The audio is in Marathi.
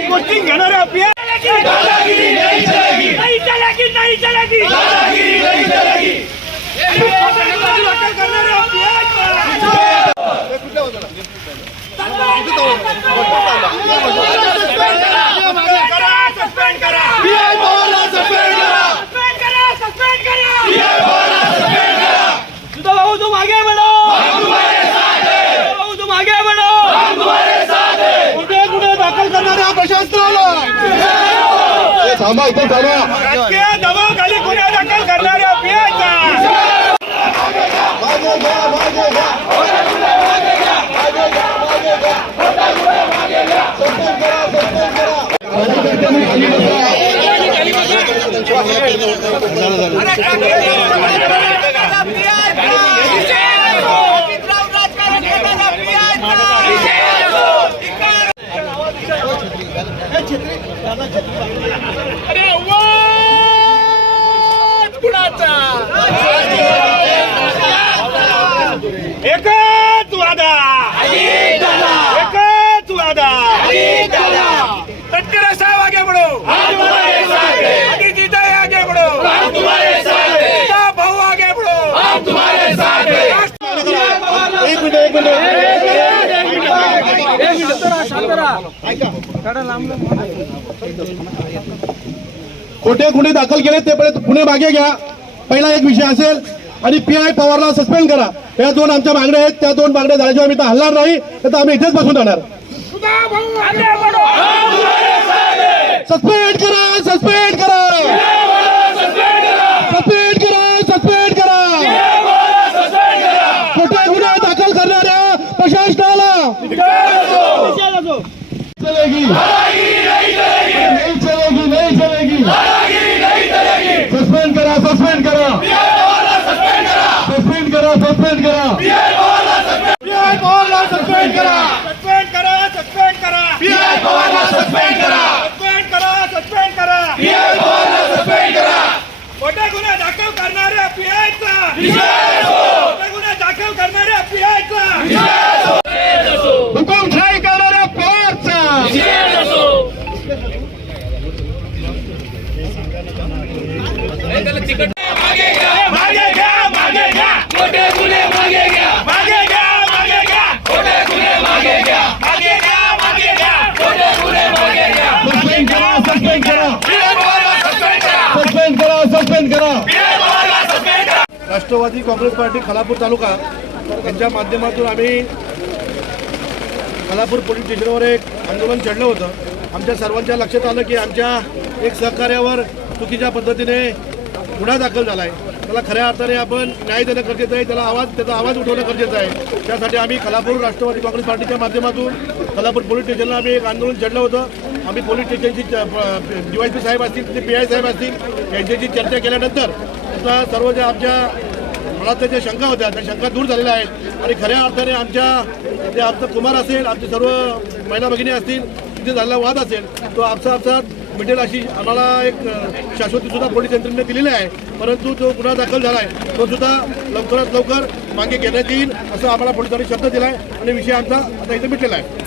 जाऊन पोस्टिंग घेणाऱ्या पी नाही चलेगी. नाही चलेगी अटक करणाऱ्या सस्पेंड करा सस्पेंड करा सस्पेंड करा सुधा भाऊ तुम आगे बढ़ो भाऊ तुम आगे बढ़ो कुठे कुठे दाखल करणाऱ्या प्रशासनाला थांबा इथे थांबा राजकीय दबावाखाली गुन्हा दाखल करणाऱ्या पीआयचा मागे घ्या मागे घ्या अरे एकच वादा एकच वादा तटकरे साहेब आगे जीता आगे बढ़ो जीता भाऊ आगे बढ़ो एक मिनिट एक मिनिट. खोटे गुन्हे दाखल केले ते पर्यंत पुणे मागे घ्या. पहिला एक विषय असेल. आणि पी आय पवारला सस्पेंड करा. या दोन आमच्या मागण्या आहेत. त्या दोन मागण्या झाल्याशिवाय आम्ही इथं हलणार नाही. तर आम्ही इथेच बसून राहणार. सस्पेंड करा सस्पेंड करा. सस्पेंड करा सस्पेंड करा. खोटे गुन्हे दाखल करणाऱ्या प्रशासनाला चलेगी नहीं चलेगी नहीं चलेगी सस्पेंड करा सस्पेंड करा सस्पेंड करा सस्पेंड करा पीआय सस्पेंड करा सस्पेंड करा सस्पेंड करा पीआय पवारला सस्पेंड करा सस्पेंड करा सस्पेंड करा पीआय पवारला सस्पेंड करा खोटे गुन्हे दाखल करणाऱ्या पीआयचा खोटे गुन्हे दाखल करणाऱ्या पीआयचा हुकुमशाही करणाऱ्या पवारचा मागे राष्ट्रवादी काँग्रेस पार्टी खालापूर तालुका. यांच्या माध्यमातून आम्ही खालापूर पोलीस स्टेशनवर एक आंदोलन छेडलं होतं. आमच्या सर्वांच्या लक्षात आलं की आमच्या एक सहकार्यावर चुकीच्या पद्धतीने गुन्हा दाखल झाला आहे त्याला खऱ्या अर्थाने आपण न्याय देणं गरजेचं आहे त्याला आवाज त्याचा आवाज उठवणं गरजेचं आहे. त्यासाठी आम्ही खलापूर राष्ट्रवादी काँग्रेस पार्टीच्या माध्यमातून खलापूर पोलीस स्टेशनला आम्ही एक आंदोलन छेडलं होतं. आम्ही पोलीस स्टेशनची डीवायसी वाय साहेब असतील ते पी आय साहेब असतील यांच्याशी चर्चा केल्यानंतर आता सर्व ज्या आमच्या मनातल्या ज्या शंका होत्या त्या शंका दूर झालेल्या आहेत. आणि खऱ्या अर्थाने आमच्या जे आमचं कुमार असेल आमचे सर्व महिला भगिनी असतील तिथे झालेला वाद असेल तो आपसा आपसात मिटेल अशी आम्हाला एक अ, शाश्वती सुद्धा पोलीस यंत्रणेने दिलेली आहे. परंतु जो गुन्हा दाखल झाला आहे तो सुद्धा लवकरात लवकर मागे घेण्यात येईल असं आम्हाला पोलिसांनी शब्द दिला आहे आणि विषय आमचा आता इथे मिटलेला आहे.